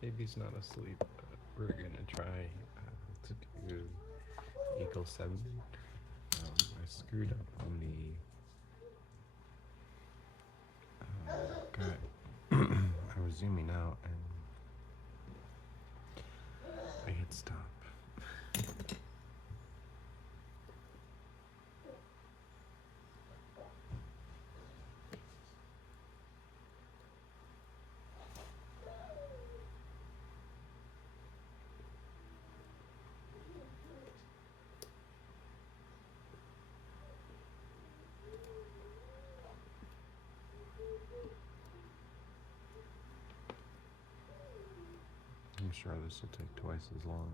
Baby's not asleep, but we're gonna try to do EGL7. I screwed up on the. I was zooming out and I hit stop. I'm sure this will take twice as long.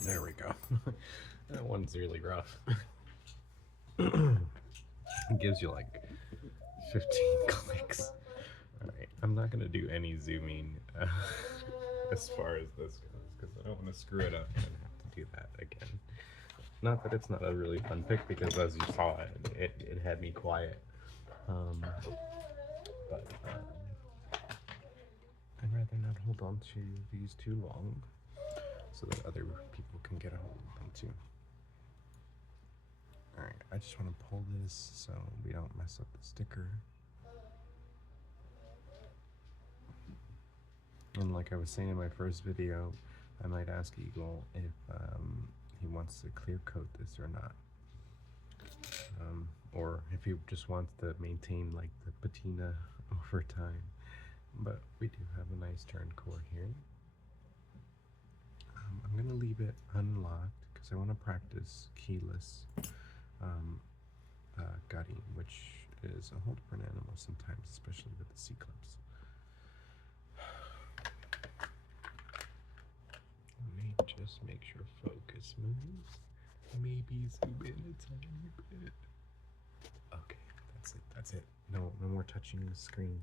There we go. That one's really rough. It gives you like 15 clicks. Alright, I'm not going to do any zooming as far as this goes because I don't want to screw it up and have to do that again. Not that it's not a really fun pick because as you saw it had me quiet. But I'd rather not hold on to these too long so that other people can get a hold of them too. Alright, I just want to pull this so we don't mess up the sticker. And like I was saying in my first video, I might ask Eagle if he wants to clear coat this or not. Or if he just wants to maintain like the patina over time. But we do have a nice turn core here. I'm going to leave it unlocked because I want to practice keyless gutting, which is a whole different animal sometimes, especially with the C-clips. Let me just make sure focus moves. Maybe zoom in a tiny bit. Okay, that's it. No more touching the screen.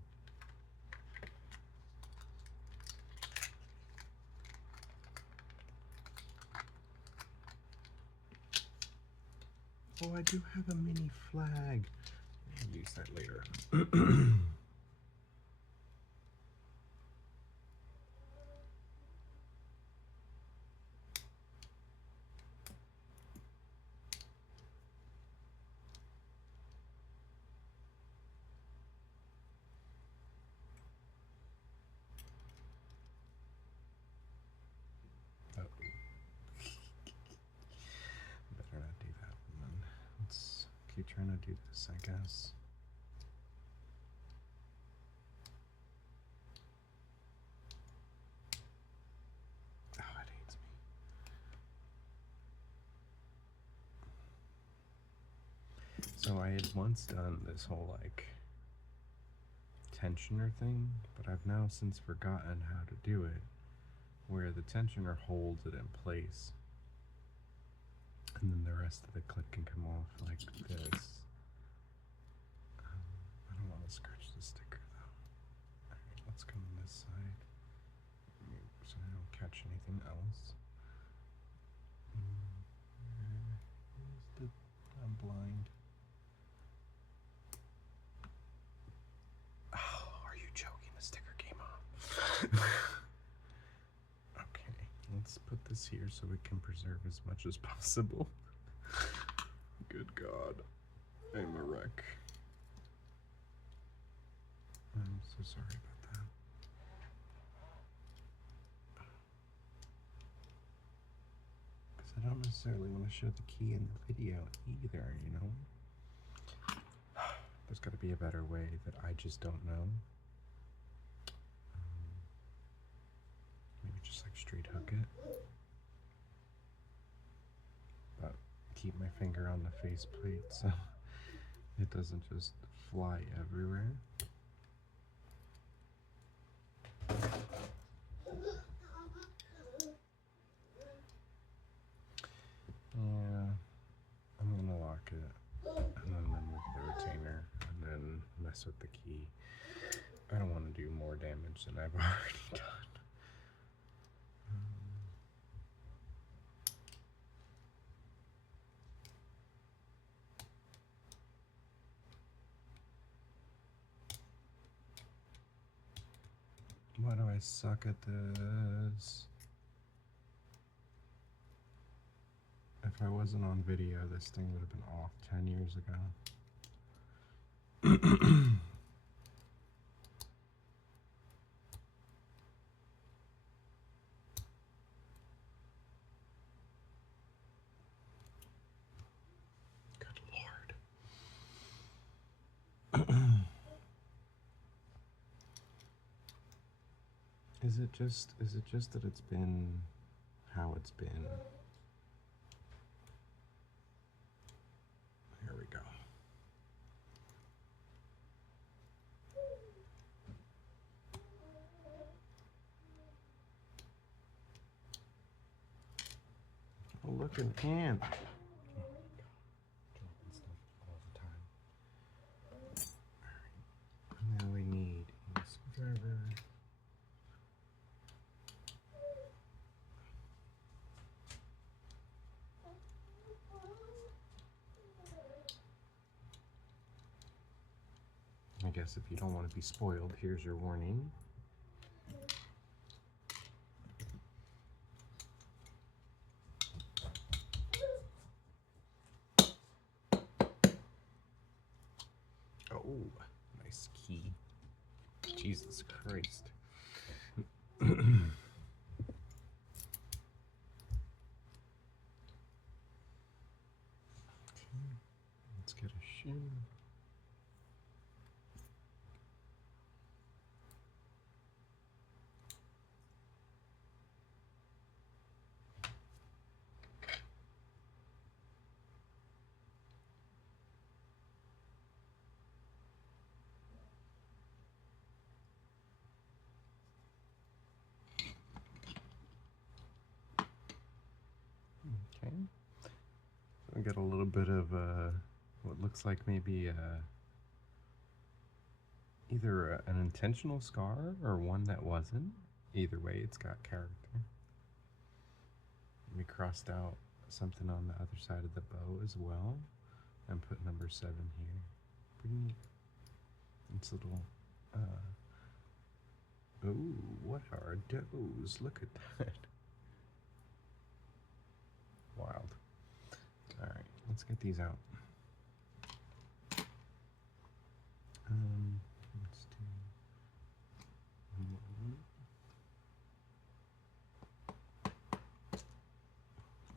Oh, I do have a mini flag. I'll use that later. Better not do that one then. Let's keep trying to do this, I guess. Oh, it hates me. So I had once done this whole like tensioner thing, but I've now since forgotten how to do it, where the tensioner holds it in place and then the rest of the clip can come off like this. I don't want to scratch the sticker though. Alright, let's come on this side so I don't catch anything else. I'm blind. Oh, are you joking? The sticker came off. Okay, let's put this here so we can preserve as much as possible. Good God, I'm a wreck. I'm so sorry about that. Because I don't necessarily want to show the key in the video either, you know? There's got to be a better way that I just don't know. Maybe just like straight hook it. But keep my finger on the faceplate so it doesn't just fly everywhere. Yeah, I'm gonna lock it and then remove the retainer and then mess with the key. I don't want to do more damage than I've already done. Why do I suck at this? If I wasn't on video, this thing would have been off 10 years ago. Is it just that it's been how it's been? Here we go. Oh, look, an ant. Oh my God. Dropping stuff all the time. Alright. Now we need a screwdriver. I guess if you don't want to be spoiled, here's your warning. Oh, nice key. Jesus Christ. Okay, let's get a shim. Okay, so we got a little bit of what looks like maybe either an intentional scar or one that wasn't. Either way, it's got character. We crossed out something on the other side of the bow as well, and put number 7 here. Pretty neat. It's a little, ooh, what are those? Look at that. Wild. All right, let's get these out. Let's do one.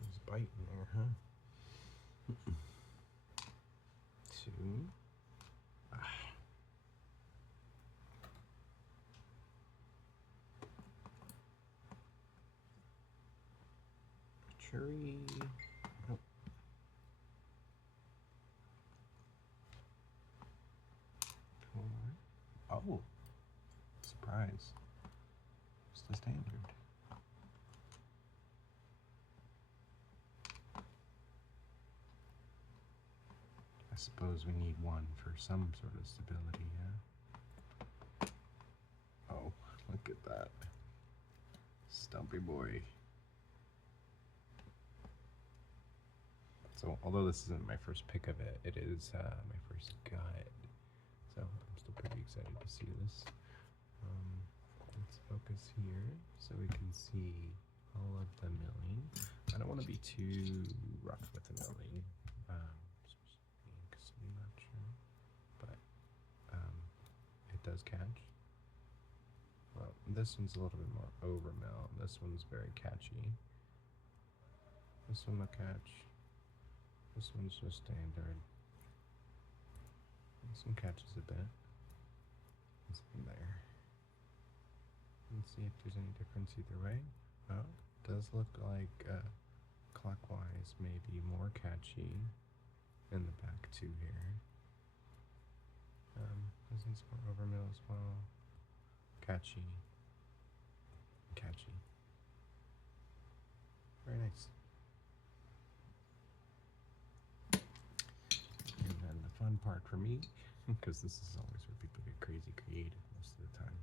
There's a bite in there, huh? 2. Cherry. Nope. Oh, surprise. It's the standard. I suppose we need one for some sort of stability, yeah? Oh, look at that. Stumpy boy. So, although this isn't my first pick of it, it is my first guide. So, I'm still pretty excited to see this. Let's focus here so we can see all of the milling. I don't want to be too rough with the milling, because I'm not sure, but it does catch. Well, this one's a little bit more over mill. This one's very catchy. This one will catch. This one's just standard. This one catches a bit. This one there. Let's see if there's any difference either way. Oh, it does look like clockwise maybe more catchy in the back too here. This one's more over mill as well. Catchy. Catchy. Very nice. And then the fun part for me, because this is always where people get crazy creative most of the time.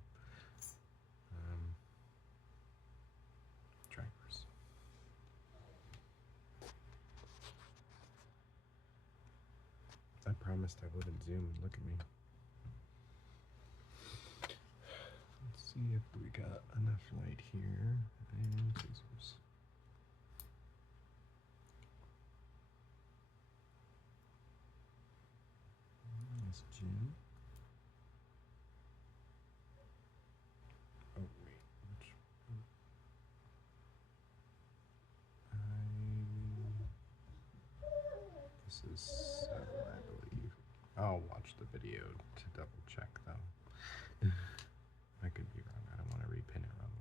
Drivers. I promised I wouldn't zoom and look at me. Let's see if we got enough light here. And scissors. Nice gin. Oh wait, which this is 7, I believe. I'll watch the video to double check though. I could be wrong. I don't want to repin it wrong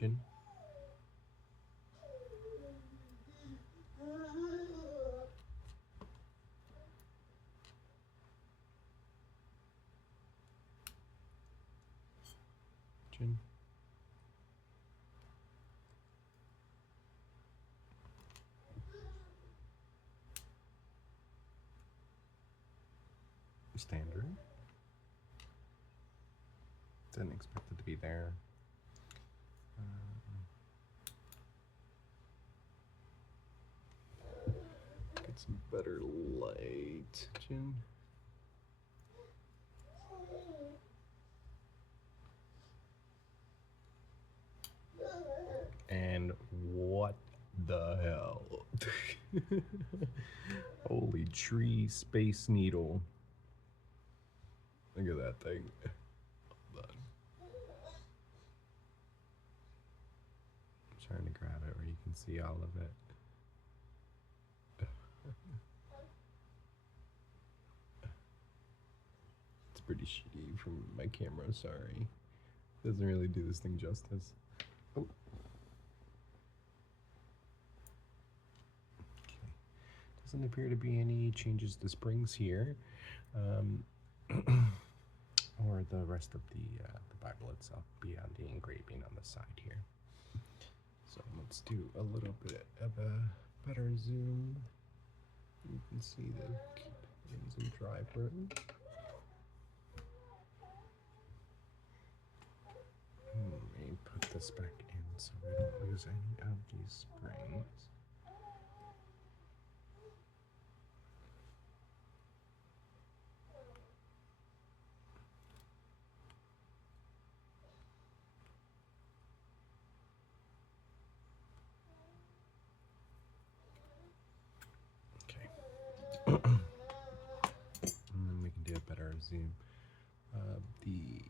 Chin. Chin. Standard. Didn't expect it to be there. Get some better light, Chin. And what the hell? Holy tree space needle. Look at that thing. Hold on. I'm trying to grab it where you can see all of it. It's pretty shitty from my camera, sorry. Doesn't really do this thing justice. Oh. Okay. Doesn't appear to be any changes to springs here. Or the rest of the Bible itself beyond the engraving on the side here. So let's do a little bit of a better zoom. You can see the pins and drivers. Let me put this back in so we don't lose any of these springs. And then we can do a better zoom. The